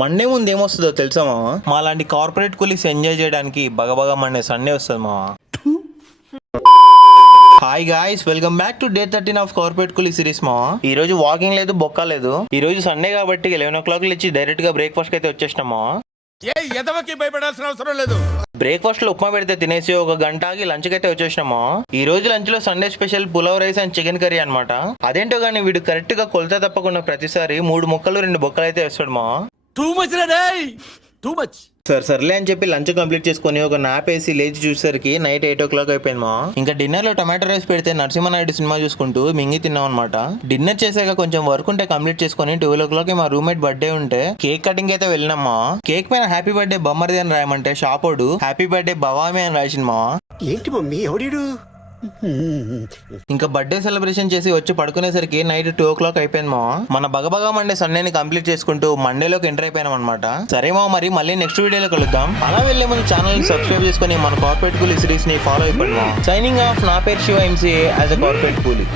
Monday ముందు ఏమొస్తుందో తెలుసా మామ? మా లాంటి కార్పొరేట్ కూలీస్ ఎంజాయ్ చేయడానికి బగబగా మండే సండే వస్తుంది మామ. Hi guys, welcome back to day 13 of corporate కూలీ సిరీస్ మా. ఈ రోజు వాకింగ్ లేదు, బొక్క లేదు. ఈ రోజు సండే కాబట్టి 11 o'clock లేచి డైరెక్ట్ గా బ్రేక్ఫాస్ట్ అయితే వచ్చేసినామా. భయపడాల్సిన అవసరం లేదు. బ్రేక్ఫాస్ట్ లో ఉప్మా పెడితే తినేసి ఒక గంట ఆగి లంచ్ కి అయితే వచ్చేసినామా. ఈ రోజు లంచ్ లో Sunday special pulao rice and chicken curry అనమాట. అదేంటో గానీ వీడు కరెక్ట్ గా కొలత తప్పకుండా ప్రతిసారి 3 ముక్కలు 2 బొక్కలు అయితే వేస్తాడు మా. టూ మచ్ రే, టూ మచ్. సర్లే అని చెప్పి లంచ్ కంప్లీట్ చేసుకుని ఒక నాప్ వేసి లేచి చూసేసరికి నైట్ 8 o'clock అయిపోయింది మా. ఇంకా డిన్నర్ లో టమాటో రైస్ పెడితే నరసింహనాయుడు సినిమా చూసుకుంటూ మింగి తిన్నాం అనమాట. డిన్నర్ చేసాక కొంచెం వర్క్ ఉంటే కంప్లీట్ చేసుకుని 12 o'clock మా రూమ్మేట్ బర్త్డే ఉంటే కేక్ కటింగ్ అయితే వెళ్ళినామా. కేక్ పైన హ్యాపీ బర్త్డే బొమ్మరిది అని రాయమంటే షాపోడు హ్యాపీ బర్త్డే భవామి అని రాసింది మా. ఏంటి మమ్మీ ఎవడీడు? ఇంకా బర్త్డే సెలబ్రేషన్ చేసి వచ్చి పడుకునేసరికి నైట్ 2 o'clock అయిపోయింది మా. మన బగబగా మండే సండేని కంప్లీట్ చేసుకుంటూ మండేలోకి ఎంటర్ అయిపోయినాం అనమాట. సరే మా, మరి మళ్ళీ నెక్స్ట్ వీడియోలో కలుద్దాం. అలా వెళ్లే ముందు ఛానల్ ని సబ్స్క్రైబ్ చేసుకుని మన కార్పొరేట్ కూలీ సిరీస్ ని ఫాలో అయిపోండి మా. సైనింగ్ ఆఫ్, నా పేరు Shiva, MCA as a corporate కూలీ.